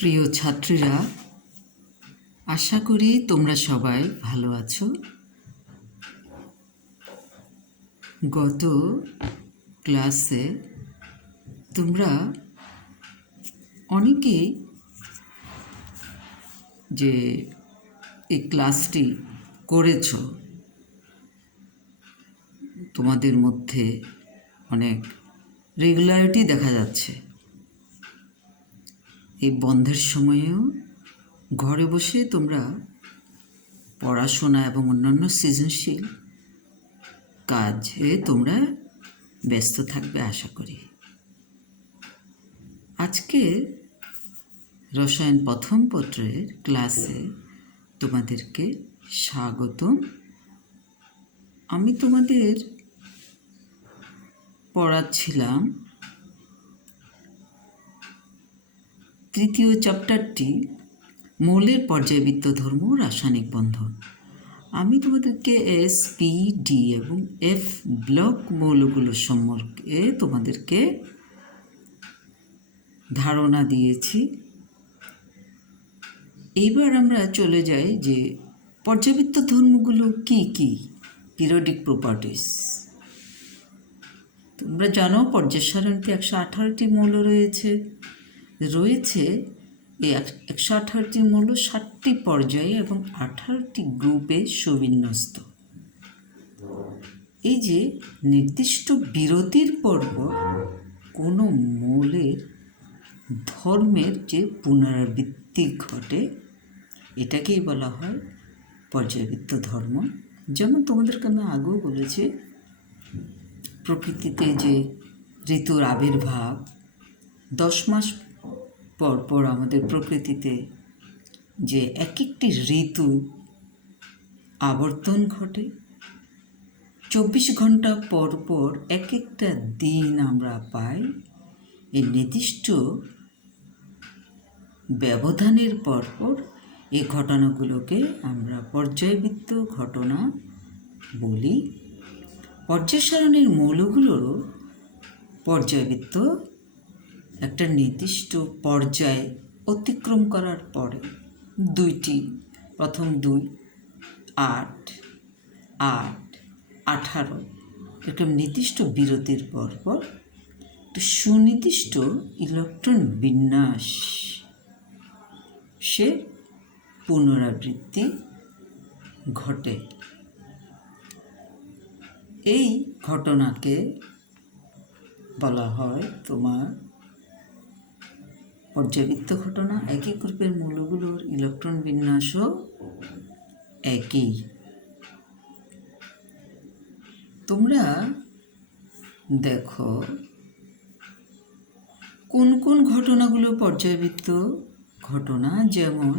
প্রিয় ছাত্রীরা, আশা করি তোমরা সবাই ভালো আছো। গত ক্লাসে তোমরা অনেকেই যে এই ক্লাসটি করেছ, তোমাদের মধ্যে অনেক রেগুলারিটি দেখা যাচ্ছে। এই বন্ধের সময়েও ঘরে বসে তোমরা পড়াশোনা এবং অন্যান্য সৃজনশীল কাজে তোমরা ব্যস্ত থাকবে আশা করি। আজকে রসায়ন প্রথম পত্রের ক্লাসে তোমাদেরকে স্বাগতম। আমি তোমাদের পড়াচ্ছিলাম তৃতীয় চ্যাপ্টারটি, মৌলের পর্যায়বৃত্ত ধর্ম, রাসায়নিক বন্ধন। আমি তোমাদেরকে এস, পি, ডি এবং এফ ব্লক মৌলগুলো সম্পর্কে তোমাদেরকে ধারণা দিয়েছি। এইবার আমরা চলে যাই যে পর্যায়বৃত্ত ধর্মগুলো কি কি, পিরিয়ডিক প্রপার্টিস। তোমরা জানো পর্যায় সারণীতে 118টি মৌল রয়েছে। এই 118টি মৌল 7টি পর্যায়ে এবং 18টি গ্রুপে সুবিন্যস্ত। এই যে নির্দিষ্ট বিরতির পরপর কোনো মৌলের ধর্মের যে পুনরাবৃত্তি ঘটে, এটাকেই বলা হয় পর্যায়বৃত্ত ধর্ম। যেমন তোমাদেরকে আমি আগেও বলেছি, প্রকৃতিতে যে ঋতুর আবির্ভাব, 10 মাস পর পর আমাদের প্রকৃতিতে যে এক একটি ঋতু আবর্তন ঘটে, 24 ঘন্টা পর পর এক একটা দিন আমরা পাই। এই নির্দিষ্ট ব্যবধানের পরপর এই ঘটনাগুলোকে আমরা পর্যায়বৃত্ত ঘটনা বলি। পর্যায় সারণীর মৌলগুলোরও পর্যায়বৃত্ত একটা নির্দিষ্ট পর্যায় অতিক্রম করার পরে প্রথম 2, 8, 18 এরকম নির্দিষ্ট বিরতির পরপর একটা সুনির্দিষ্ট ইলেকট্রন বিন্যাস সে পুনরাবৃত্তি ঘটে। এই ঘটনাকে বলা হয় তোমার পর্যায়বৃত্ত ঘটনা। একই গ্রুপের মৌলগুলোর ইলেকট্রন বিন্যাসও একই। তোমরা দেখো কোন কোন ঘটনাগুলো পর্যায়বৃত্ত ঘটনা, যেমন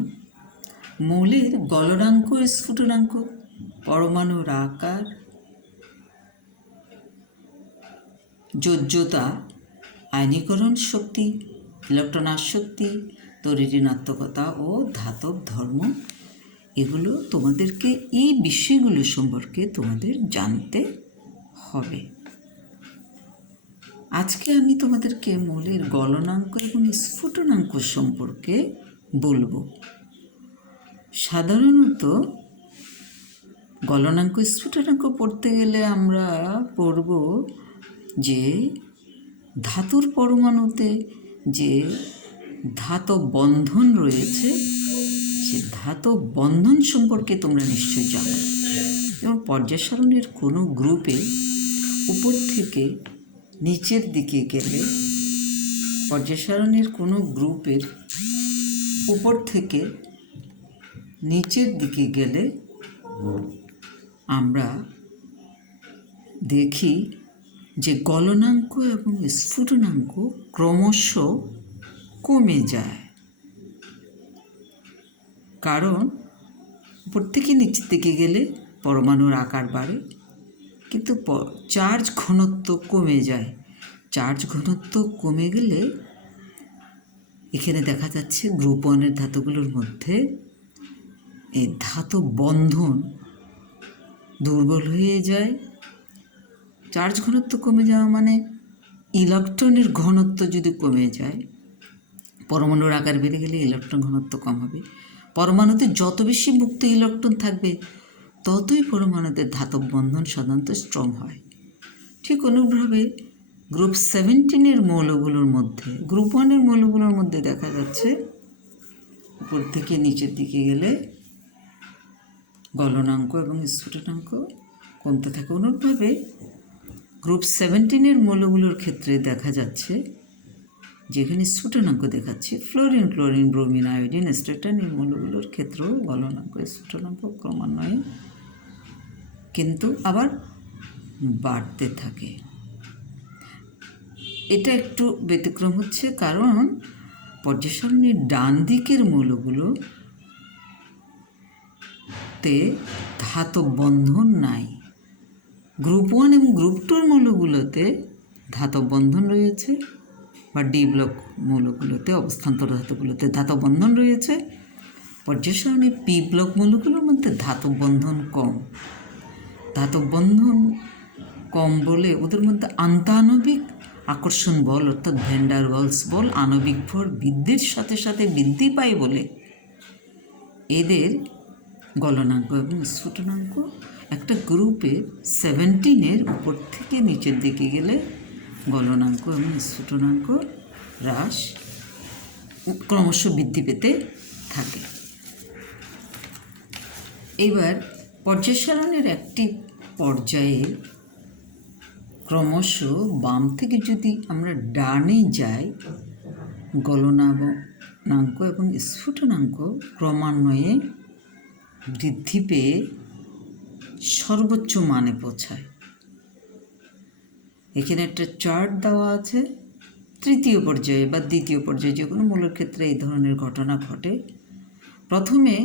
মৌলের গলনাঙ্ক, স্ফুটনাঙ্ক, পরমাণুর আকার, যোজ্যতা, আয়নীকরণ শক্তি, ইলেকট্রন আসক্তি, তড়িৎ ঋণাত্মকতা ও ধাতব ধর্ম। এগুলো তোমাদেরকে এই বিষয়গুলো সম্পর্কে তোমাদের জানতে হবে। আজকে আমি তোমাদেরকে মৌলের গলনাঙ্ক এবং স্ফুটনাঙ্ক সম্পর্কে বলবো। সাধারণত গলনাঙ্ক স্ফুটনাঙ্ক পড়তে গেলে আমরা পড়ব যে ধাতুর পরমাণুতে যে ধাতব বন্ধন রয়েছে, সে ধাতব বন্ধন সম্পর্কে তোমরা নিশ্চয় জানো। এবং পর্যায় সারণীর কোনো গ্রুপে উপর থেকে নিচের দিকে গেলে, পর্যায় সারণীর কোনো গ্রুপের উপর থেকে নিচের দিকে গেলে আমরা দেখি যে গলনাঙ্ক এবং স্ফুটনাঙ্ক ক্রমশ কমে যায়। কারণ উপর থেকে নিচের দিকে গেলে পরমাণুর আকার বাড়ে, কিন্তু চার্জ ঘনত্ব কমে যায়। চার্জ ঘনত্ব কমে গেলে এখানে দেখা যাচ্ছে গ্রুপ 1-এর ধাতুগুলোর মধ্যে এই ধাতব বন্ধন দুর্বল হয়ে যায়। চার্জ ঘনত্ব কমে যাওয়া মানে ইলেকট্রনের ঘনত্ব যদি কমে যায়, পরমাণুর আকার বেড়ে গেলে ইলেকট্রন ঘনত্ব কম হবে। পরমাণুতে যত বেশি মুক্ত ইলেকট্রন থাকবে ততই পরমাণুতে ধাতব বন্ধন সাধারণত স্ট্রং হয়। ঠিক অনুরূপভাবে গ্রুপ 17-এর মৌলগুলোর মধ্যে গ্রুপ 1-এর মৌলগুলোর মধ্যে দেখা যাচ্ছে উপর থেকে নিচের দিকে গেলে গলনাঙ্ক এবং স্ফুটনাঙ্ক কমতে থাকে। অনুরূপভাবে গ্রুপ 17-এর মৌলগুলোর ক্ষেত্রে দেখা যাচ্ছে যেখানে স্ফুটনাঙ্ক দেখাচ্ছে ফ্লোরিন, ক্লোরিন, ব্রোমিন, আয়োডিন, স্টেটান এই মৌলগুলোর ক্ষেত্রেও গলনাঙ্ক স্ফুটনাঙ্ক ক্রমান্বয়ে কিন্তু আবার বাড়তে থাকে। এটা একটু ব্যতিক্রম হচ্ছে কারণ পর্যায় সারণীর ডান দিকের মৌলগুলোতে ধাতব বন্ধন নাই। গ্রুপ 1 এবং গ্রুপ 2-র মৌলগুলোতে ধাতব বন্ধন রয়েছে, বা ডি ব্লক মৌলগুলোতে অবস্থান্তর ধাতুগুলোতে ধাতব বন্ধন রয়েছে। পর্যায় সারণী পি ব্লক মৌলগুলোর মধ্যে ধাতব বন্ধন কম। ধাতব বন্ধন কম বলে ওদের মধ্যে আন্তঃআণবিক আকর্ষণ বল অর্থাৎ ভ্যান ডার ওয়ালস বল আণবিক ভর বৃদ্ধির সাথে সাথে বৃদ্ধি পায় বলে এদের গলনাঙ্ক এবং স্ফুটনাঙ্ক একটা গ্রুপে 17-এর উপর থেকে নিচের দিকে গেলে গলনাঙ্ক এবং স্ফুটনাঙ্ক হ্রাস ক্রমশ বৃদ্ধি পেতে থাকে। এবার পর্যায় সারণীর একটি পর্যায়ে ক্রমশ বাম থেকে যদি আমরা ডানে যাই গলনাঙ্ক এবং স্ফুটনাঙ্ক ক্রমান্বয়ে বৃদ্ধি পেয়ে সর্বোচ্চ মানে পৌঁছায়। এখানে একটা চার্ট দেওয়া আছে। তৃতীয় পর্যায়ে বা দ্বিতীয় পর্যায়ে যে কোনো মৌলের ক্ষেত্রে এই ধরনের ঘটনা ঘটে। প্রথমে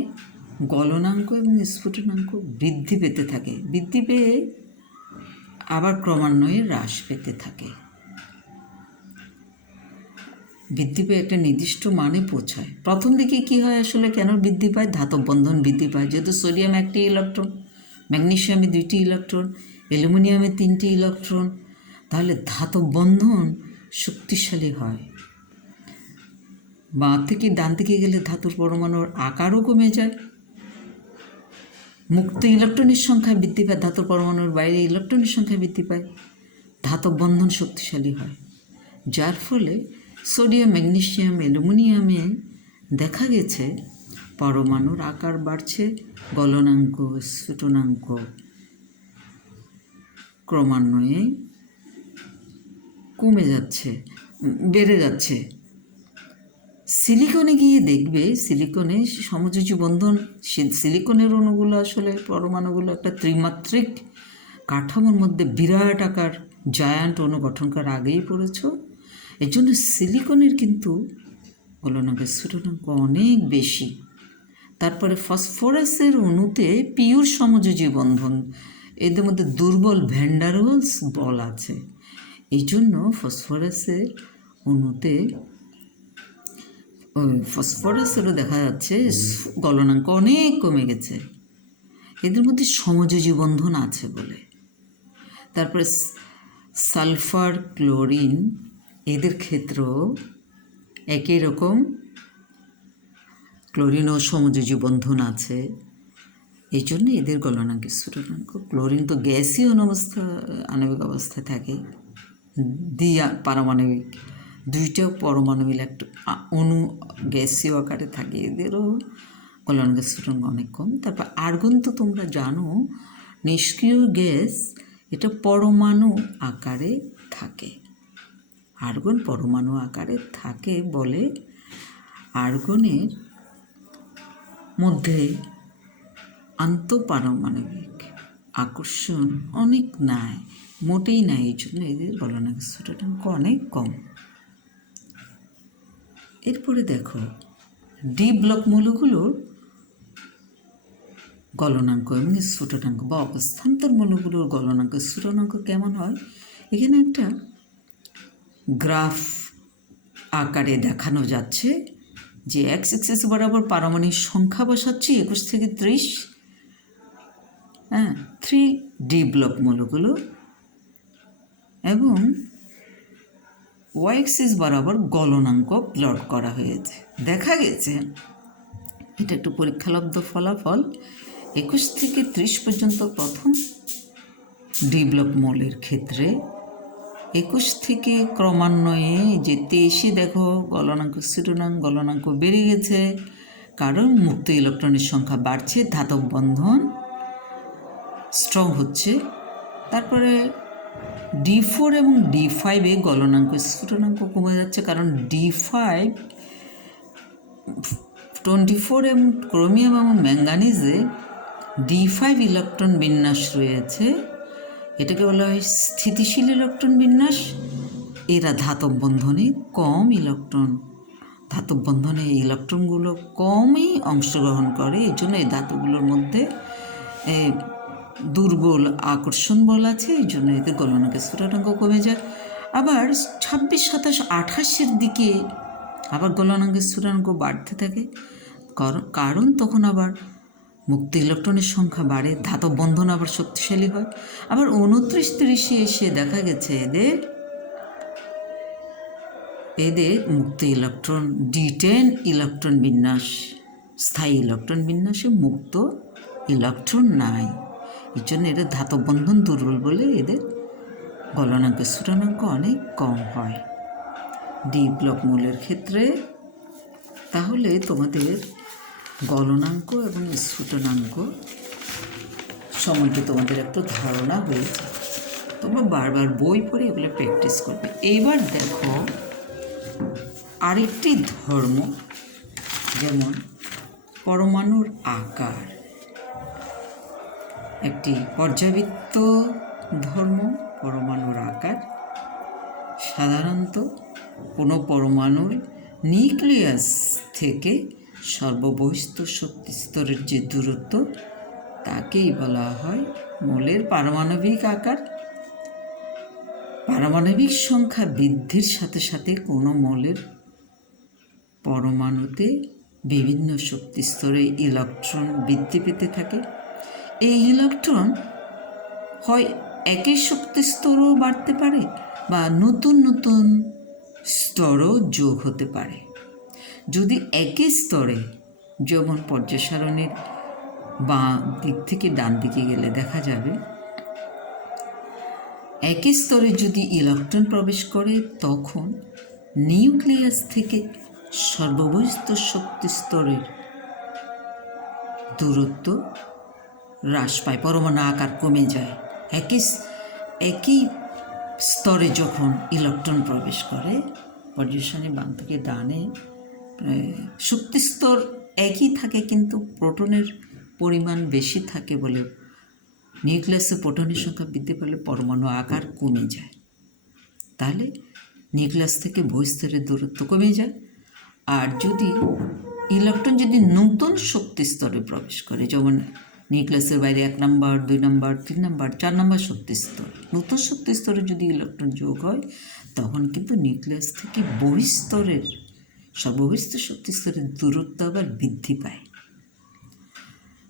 গলনাঙ্ক এবং স্ফুটনাঙ্ক বৃদ্ধি পেতে থাকে, বৃদ্ধি পেয়ে আবার ক্রমান্বয়ে হ্রাস পেতে থাকে, বৃদ্ধি পেয়ে একটা নির্দিষ্ট মানে পৌঁছায়। প্রথম দিকে কী হয় আসলে, কেন বৃদ্ধি পায়? ধাতব বন্ধন বৃদ্ধি পায়। যেহেতু সোডিয়াম 1টি ইলেকট্রন, ম্যাগনেসিয়ামে 2টি ইলেকট্রন, অ্যালুমিনিয়ামে 3টি ইলেকট্রন, তাহলে ধাতব বন্ধন শক্তিশালী হয়। বাঁ থেকে ডান দিকে গেলে ধাতুর পরমাণুর আকারও কমে যায়, মুক্ত ইলেকট্রনের সংখ্যা বৃদ্ধি পায়, ধাতুর পরমাণুর বাইরে ইলেকট্রনের সংখ্যা বৃদ্ধি পায়, ধাতব বন্ধন শক্তিশালী হয়। যার ফলে সোডিয়াম, ম্যাগনেসিয়াম, অ্যালুমিনিয়ামে দেখা গেছে পরমাণুর আকার বাড়ছে, গলনাঙ্ক স্ফুটনাঙ্ক ক্রমান্বয়ে কমে যাচ্ছে, বেড়ে যাচ্ছে। সিলিকনে গিয়ে দেখবে সিলিকনে সমযোজী বন্ধন, সিলিকনের অণুগুলো আসলে পরমাণুগুলো একটা ত্রিমাত্রিক কাঠামোর মধ্যে বিরাট আকার জায়ান্ট অণু গঠন করার আগেই পড়েছ। এই জন্য সিলিকনের কিন্তু গলনাঙ্ক স্ফুটনাঙ্ক অনেক বেশি। তারপরে ফসফরাসের অণুতে পিওর সমযোজী বন্ধন, এদের মধ্যে দুর্বল ভ্যান ডার ওয়ালস বল আছে। এই জন্য ফসফরাসের অণুতে ফসফরাসেরও দেখা যাচ্ছে গলনাঙ্ক অনেক কমে গেছে, এদের মধ্যে সমযোজী বন্ধন আছে বলে। তারপরে সালফার, ক্লোরিন এদের ক্ষেত্রেও একই রকম ক্লোরিনও সমযোজী বন্ধন আছে, এই জন্য এদের গলনাঙ্ক স্ফুটনাঙ্ক। ক্লোরিন তো গ্যাসীয় আণবিক অবস্থায় থাকে, পারমাণবিক 2টা পরমাণু মিলে একটা অণু গ্যাসীয় আকারে থাকে, এদেরও গলনাঙ্ক স্ফুটনাঙ্ক অনেক কম। তারপর আর্গন তো তোমরা জানো নিষ্ক্রিয় গ্যাস, এটা পরমাণু আকারে থাকে। আর্গন পরমাণু আকারে থাকে বলে আর্গনের মধ্যে আন্তঃপারমাণবিক আকর্ষণ অনেক নাই, মোটেই নাই। এই জন্য এদের গলনাঙ্ক স্ফুটনাঙ্ক অনেক কম। এরপরে দেখো ডি ব্লক মৌলগুলোর গলনাঙ্ক এবং স্ফুটনাঙ্ক বা অবস্থান্তর মৌলগুলোর গলনাঙ্ক স্ফুটনাঙ্ক কেমন হয়, এখানে একটা গ্রাফ আকারে দেখানো যাচ্ছে যে এক্স এক্সিস বরাবর পারমাণবিক সংখ্যা বসাচ্ছি 21 থেকে 30, 3 ডি ব্লক মৌলগুলো, এবং ওয়াই অ্যাক্সিস বরাবর গলনাঙ্ক প্লট করা হয়েছে। দেখা গেছে, এটা একটু পরীক্ষালব্ধ ফলাফল, 21 থেকে 30 পর্যন্ত প্রথম ডি ব্লক মৌলের ক্ষেত্রে 21 থেকে ক্রমান্বয়ে যে 23-এ দেখো গলনাঙ্ক বেড়ে গেছে, কারণ মুক্ত ইলেকট্রনের সংখ্যা বাড়ছে, ধাতব বন্ধন স্ট্রং হচ্ছে। তারপরে D4 এবং D5-এ স্ফুটনাঙ্ক কমে যাচ্ছে, কারণ D5 24 এবং ক্রোমিয়াম এবং ম্যাঙ্গানিজে D5 ইলেকট্রন বিন্যাস রয়েছে, এটাকে বলা হয় স্থিতিশীল ইলেকট্রন বিন্যাস। এরা ধাতব বন্ধনে এই ইলেকট্রনগুলো কমই অংশগ্রহণ করে, এই জন্য এই ধাতুগুলোর মধ্যে দুর্বল আকর্ষণ বল আছে, এই জন্য এদের গলনাঙ্কের স্ফুটনাঙ্ক কমে যায়। আবার 26, 27, 28-এর দিকে আবার গলনাঙ্কের স্ফুটনাঙ্ক বাড়তে থাকে, কারণ তখন আবার মুক্ত ইলেকট্রনের সংখ্যা বাড়ে, ধাতব বন্ধন আবার শক্তিশালী হয়। আবার 29, 30-এ এসে দেখা গেছে এদের মুক্ত ইলেকট্রন D10 ইলেকট্রন বিন্যাস, স্থায়ী ইলেকট্রন বিন্যাসে মুক্ত ইলেকট্রন নাই, এর জন্য এদের ধাতব বন্ধন দুর্বল বলে এদের গলনাঙ্কের স্ফুটনাঙ্ক অনেক কম হয় ডি ব্লক মৌলের ক্ষেত্রে। তাহলে তোমাদের গলনাঙ্ক এবং স্ফুটনাঙ্ক সম্বন্ধে তোমাদের একটু ধারণা হয়েছে, তোমরা বারবার বই পড়ে এগুলো প্র্যাকটিস করবে। এইবার দেখো আরেকটি ধর্ম, যেমন পরমাণুর আকার, একটি পর্যাবৃত্ত ধর্ম। পরমাণুর আকার সাধারণত কোনো পরমাণুর নিউক্লিয়াস থেকে সর্ববহিস্থ শক্তি স্তরের যে দূরত্ব, তাকেই বলা হয় মৌলের পারমাণবিক আকার। পারমাণবিক সংখ্যা বৃদ্ধির সাথে সাথে কোনো মৌলের পরমাণুতে বিভিন্ন শক্তি স্তরে ইলেকট্রন বৃদ্ধি পেতে থাকে। এই ইলেকট্রন হয় একই শক্তি স্তরও বাড়তে পারে বা নতুন নতুন স্তরও যোগ হতে পারে। যদি একই স্তরে, যেমন পর্যায় সারণীর বাঁ দিক থেকে ডান দিকে গেলে দেখা যাবে, একই স্তরে যদি ইলেকট্রন প্রবেশ করে, তখন নিউক্লিয়াস থেকে সর্ববহিস্থ শক্তি স্তরের দূরত্ব হ্রাস পায়, পরমাণু আকার কমে যায়। একই স্তরে যখন ইলেকট্রন প্রবেশ করে, পর্যায় বাম থেকে ডানে শক্তি স্তর একই থাকে, কিন্তু প্রোটনের পরিমাণ বেশি থাকে বলে নিউক্লিয়াসে প্রোটনের সংখ্যা বৃদ্ধি পেলে পরমাণু আকার কমে যায়। তাহলে নিউক্লিয়াস থেকে বহিঃস্তরের দূরত্ব কমে যায়। আর যদি ইলেকট্রন নতুন শক্তি স্তরে প্রবেশ করে, যেমন নিউক্লিয়াসের বাইরে 1 নম্বর, 2 নম্বর, 3 নম্বর, 4 নম্বর শক্তি স্তর, নতুন শক্তি স্তরে যদি ইলেকট্রন যোগ হয়, তখন কিন্তু নিউক্লিয়াস থেকে সর্ববহিস্থ শক্তি স্তরের দূরত্ব আবার বৃদ্ধি পায়।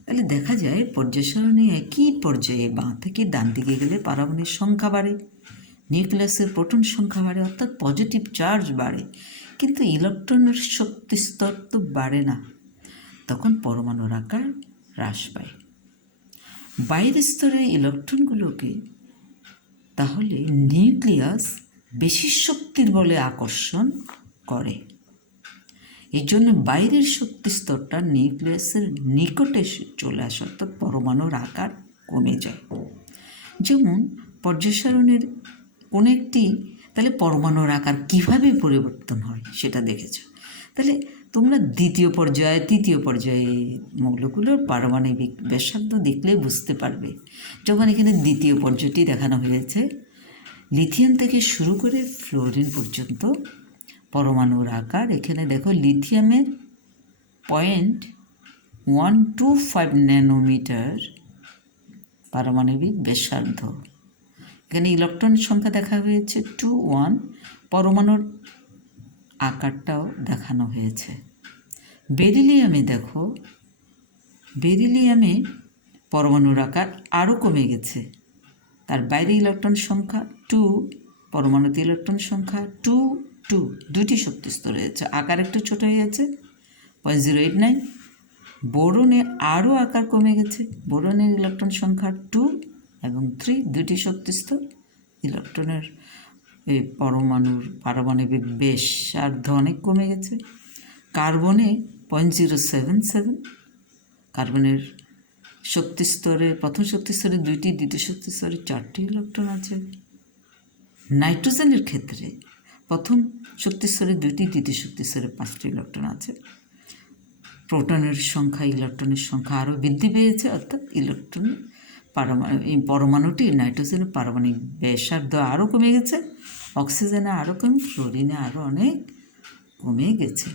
তাহলে দেখা যায় পর্যায় সারণী একই পর্যায়ে বাঁ থেকে ডান দিকে গেলে পারমাণবিক সংখ্যা বাড়ে, নিউক্লিয়াসের প্রোটন সংখ্যা বাড়ে, অর্থাৎ পজিটিভ চার্জ বাড়ে, কিন্তু ইলেকট্রনের শক্তি স্তর তো বাড়ে না, তখন পরমাণুর আকার হ্রাস পায়। বাইরের স্তরে ইলেকট্রনগুলোকে তাহলে নিউক্লিয়াস বেশি শক্তির বলে আকর্ষণ করে, এই জন্য বাইরের শক্তি স্তরটা নিউক্লিয়াসের নিকটে চলে আসে, অর্থাৎ পরমাণুর আকার কমে যায়। যেমন পর্যায় সারণীর কোনো একটি, তাহলে পরমাণুর আকার কীভাবে পরিবর্তন হয় সেটা দেখেছ। তাহলে তোমরা দ্বিতীয় পর্যায়ে, তৃতীয় পর্যায়ে মৌলগুলোর পারমাণবিক ব্যাসার্ধ দেখলে বুঝতে পারবে। যখন এখানে দ্বিতীয় পর্যায়টি দেখানো হয়েছে, লিথিয়াম থেকে শুরু করে ফ্লোরিন পর্যন্ত পরমাণুর আকার, এখানে দেখো লিথিয়ামের 0.125 ন্যানোমিটার পারমাণবিক ব্যাসার্ধ, এখানে ইলেকট্রনের সংখ্যা দেখা হয়েছে 21, পরমাণুর আকারটাও দেখানো হয়েছে। বেরিলিয়ামে দেখো, বেরিলিয়ামে পরমাণুর আকার আরও কমে গেছে, তার বাইরে ইলেকট্রন সংখ্যা 2, পরমাণুতে ইলেকট্রন সংখ্যা 2 2, দুটি শক্তি স্তর রয়েছে, আকার একটু ছোট হয়ে গেছে 0.089। বোরনে আরও আকার কমে গেছে, বোরনের ইলেকট্রন সংখ্যা 2 এবং 3, দুটি শক্তি স্তর। ইলেকট্রনের এই পরমাণুর পারমাণবিক ব্যাসার্ধ অনেক কমে গেছে। কার্বনে 0.077, কার্বনের শক্তি স্তরে প্রথম শক্তি স্তরে 2টি, দ্বিতীয় শক্তি স্তরে 4টি ইলেকট্রন আছে। নাইট্রোজেনের ক্ষেত্রে প্রথম শক্তি স্তরে 2টি, দ্বিতীয় শক্তি স্তরে 5টি ইলেকট্রন আছে। প্রোটনের সংখ্যা, ইলেকট্রনের সংখ্যা আরও বৃদ্ধি পেয়েছে, অর্থাৎ ইলেকট্রনের পরমাণুটি নাইট্রোজেনের পারমাণবিক ব্যাসার্ধ আরও কমে গেছে, অক্সিজেনে আরও কমে, ফ্লোরিনে আরও অনেক কমে গেছে।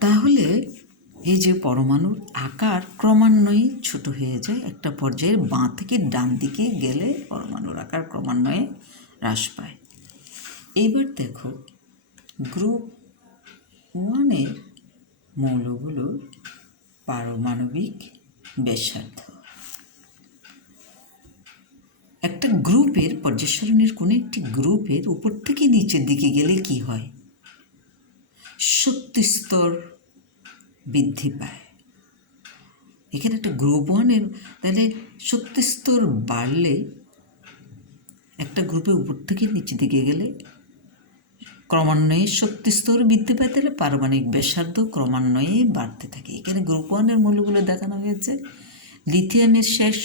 তাহলে এই যে পরমাণুর আকার ক্রমান্বয়ে ছোট হয়ে যায়, একটা পর্যায়ের বাঁ থেকে ডান দিকে গেলে পরমাণুর আকার ক্রমান্বয়ে হ্রাস পায়। এইবার দেখো গ্রুপ 1-এর মৌলগুলোর পারমাণবিক ব্যাসার্ধ। একটা গ্রুপের পর্যায় সারণীর কোনো একটি গ্রুপের উপর থেকে নিচের দিকে গেলে কি হয়? শক্তি স্তর বৃদ্ধি পায়। এখানে একটা গ্রুপ 1-এর তাহলে শক্তি স্তর বাড়লে, একটা গ্রুপের উপর থেকে নিচের দিকে গেলে ক্রমান্বয়ে শক্তি স্তর বৃদ্ধি পায়, তাহলে পারমাণবিক ব্যাসার্ধ ক্রমান্বয়ে বাড়তে থাকে। এখানে গ্রুপ 1-এর মৌলগুলো দেখানো হয়েছে। লিথিয়ামের শেষ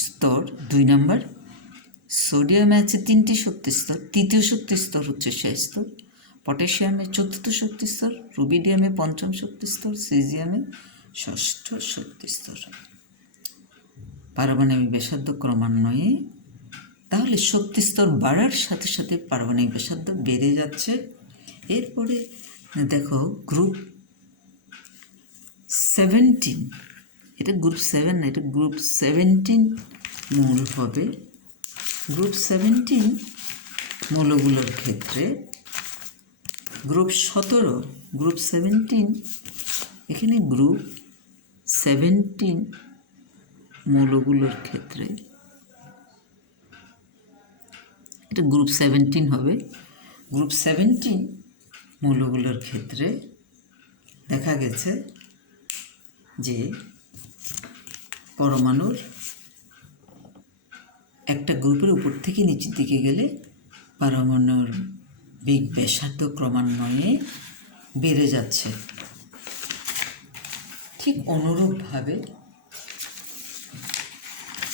স্তর 2 নম্বর, সোডিয়ামে আছে 3টি শক্তি স্তর, তৃতীয় শক্তি স্তর হচ্ছে শেষ স্তর, পটাশিয়ামে 4র্থ শক্তি স্তর, রুবিডিয়ামে 5ম শক্তি স্তর, সিজিয়ামে 6ষ্ঠ শক্তি স্তর। পারমাণবিক ব্যাসার্ধ ক্রমান্বয়ে, তাহলে শক্তি স্তর বাড়ার সাথে সাথে পারমাণবিক ব্যাসার্ধ বেড়ে যাচ্ছে। এরপরে দেখো গ্রুপ 17, এটা গ্রুপ 7 না, এটা গ্রুপ 17 মৌল হবে। গ্রুপ 17 মৌলগুলোর ক্ষেত্রে গ্রুপ 17, গ্রুপ 17, এখানে গ্রুপ 17 মৌলগুলোর ক্ষেত্রে এটা গ্রুপ 17 হবে। গ্রুপ 17 মৌলগুলোর ক্ষেত্রে দেখা গেছে যে পরমাণুর একটা গ্রুপের উপর থেকে নিচের দিকে গেলে পারমাণুর ব্যাসার্ধ ক্রমান্বয়ে বেড়ে যাচ্ছে। ঠিক অনুরূপভাবে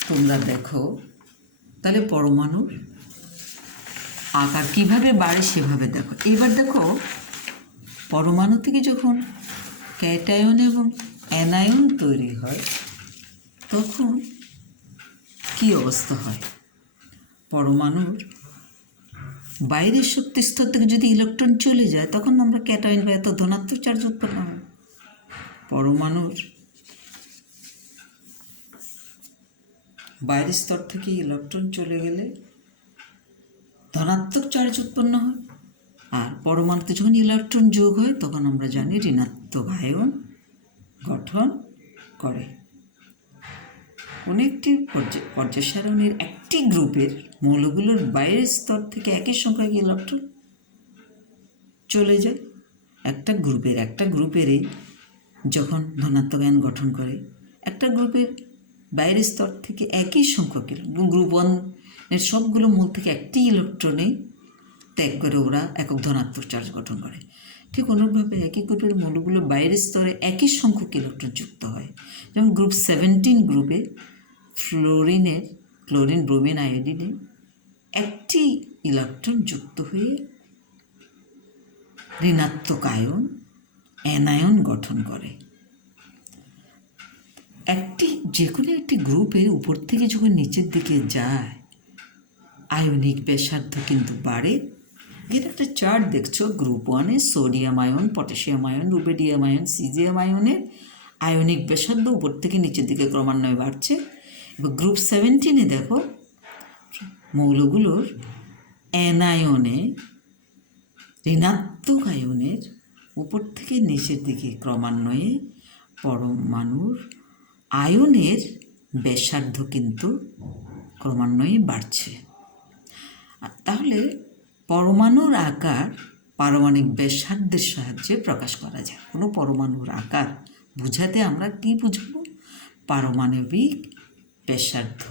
তোমরা দেখো, তাহলে পরমাণুর আকার কিভাবে বাড়ে সেভাবে দেখো। এবার দেখো পরমাণু থেকে যখন ক্যাটায়ন এবং অ্যানায়ন তৈরি হয় তখন কি অবস্থা হয়? পরমাণুর বাইরের শক্তি স্তর থেকে যদি ইলেকট্রন চলে যায় তখন আমরা ক্যাটায়ন বা এত ধনাত্মক চার্জ উৎপন্ন হয়। পরমাণুর বাইরের স্তর থেকে ইলেকট্রন চলে গেলে ধনাত্মক চার্জ উৎপন্ন হয়, আর পরমাণুতে যখন ইলেকট্রন যোগ হয় তখন আমরা জানি ঋণাত্মক আয়ন গঠন করে। কোনো একটি পর্যায় সারণীর একটি গ্রুপের মৌলগুলোর বাইরের স্তর থেকে একই সংখ্যক ইলেকট্রন চলে যায়। একটা গ্রুপেরই যখন ধনাত্মক আয়ন গঠন করে, একটা গ্রুপের বাইরের স্তর থেকে একই সংখ্যক গ্রুপ 1-এর সবগুলো মৌল থেকে একটি ইলেকট্রনে ত্যাগ করে ওরা একক ধনাত্মক চার্জ গঠন করে। ঠিক অনুরূপভাবে একই গ্রুপের মৌলগুলো বাইরের স্তরে একই সংখ্যক ইলেকট্রন যুক্ত হয়। যেমন গ্রুপ 17 গ্রুপে ক্লোরিন, ব্রোমিন, আয়োডিনে একটি ইলেকট্রন যুক্ত হয়ে ঋণাত্মক আয়ন অ্যানায়ন গঠন করে। যে কোনো একটি গ্রুপের উপর থেকে যখন নিচের দিকে যায় আয়নিক ব্যাসার্ধ কিন্তু বাড়ে। এর একটা চার্ট দেখছো, গ্রুপ 1-এ sodium ion, potassium ion, rubidium ion, caesium আয়নের আয়নিক ব্যাসার্ধ উপর থেকে নিচের দিকে ক্রমান্বয়ে বাড়ছে। এবার গ্রুপ 17-এ দেখো মৌলগুলোর অ্যানায়নে, ঋণাত্মক আয়নের উপর থেকে নিচের দিকে ক্রমান্বয়ে পরমাণুর আয়নের ব্যাসার্ধ কিন্তু ক্রমান্বয়ে বাড়ছে। তাহলে পরমাণুর আকার পারমাণবিক ব্যাসার্ধের সাহায্যে প্রকাশ করা যায়। কোনো পরমাণুর আকার বোঝাতে আমরা কি বুঝব? পারমাণবিক ব্যাসার্ধ।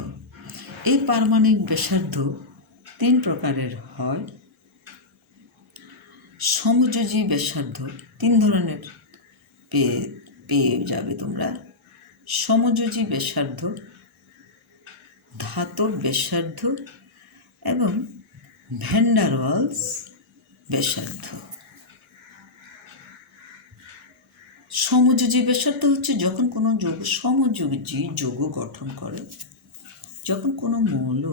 এই পারমাণবিক ব্যাসার্ধ 3 প্রকারের হয়। সমযোজী ব্যাসার্ধ 3 ধরনের পেয়ে যাবে তোমরা। সমযোজী ব্যাসার্ধ, ধাতব ব্যাসার্ধ এবং ভ্যান ডার ওয়ালস ব্যাসার্ধ। সমযোজী ব্যাসার্ধ হচ্ছে যখন কোনো যৌগ সমযোজী যৌগ গঠন করে, যখন কোনো মৌল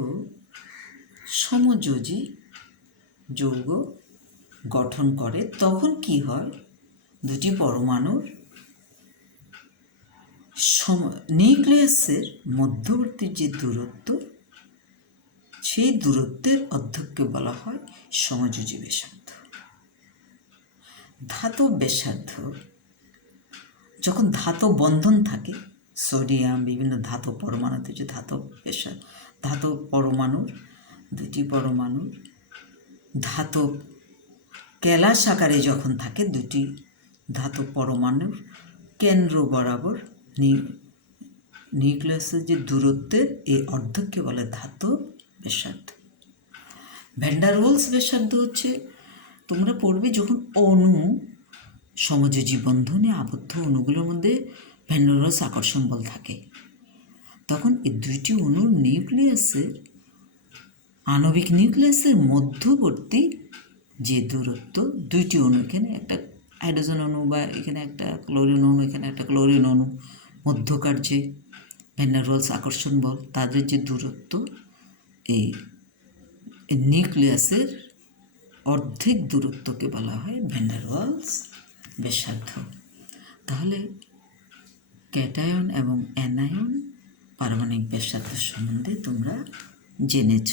সমযোজী যৌগ গঠন করে তখন কি হয়, দুটি পরমাণুর নিউক্লিয়াসের মধ্যবর্তী যে দূরত্ব, সেই দূরত্বের অর্ধকে বলা হয় সমযোজী ব্যাসার্ধ। ধাতব ব্যাসার্ধ, যখন ধাতব বন্ধন থাকে, সোডিয়াম বিভিন্ন ধাতব পরমাণুতে যে ধাতব পরমাণুর দুটি পরমাণুর ধাতব ক্যালাস আকারে যখন থাকে, দুটি ধাতব পরমাণুর কেন্দ্র বরাবর নিউক্লিয়াসের যে দূরত্বের এই অর্ধকে বলে ধাতব ব্যাসার্ধ। ভ্যান ডার ওয়ালস ব্যাসার্ধ হচ্ছে, তোমরা পড়বে যখন অণু সমযোজী বন্ধনে আবদ্ধ অণুগুলোর মধ্যে ভ্যান ডার ওয়ালস আকর্ষণ বল থাকে, তখন এই দুইটি অণুর নিউক্লিয়াসের আণবিক নিউক্লিয়াসের মধ্যবর্তী যে দূরত্ব, দুইটি অণু, এখানে একটা হাইড্রোজেন অণু বা এখানে একটা ক্লোরিন অণু, এখানে একটা ক্লোরিন অণু, মধ্যকার যে ভ্যান ডার ওয়ালস আকর্ষণ বল, তাদের যে দূরত্ব, এই নিউক্লিয়াসের অর্ধেক দূরত্বকে বলা হয় ভ্যান ডার ওয়ালস ব্যাসার্ধ। তাহলে ক্যাটায়ন এবং অ্যানায়ন পারমাণবিক ব্যাসার্ধ সম্বন্ধে তোমরা জেনেছ।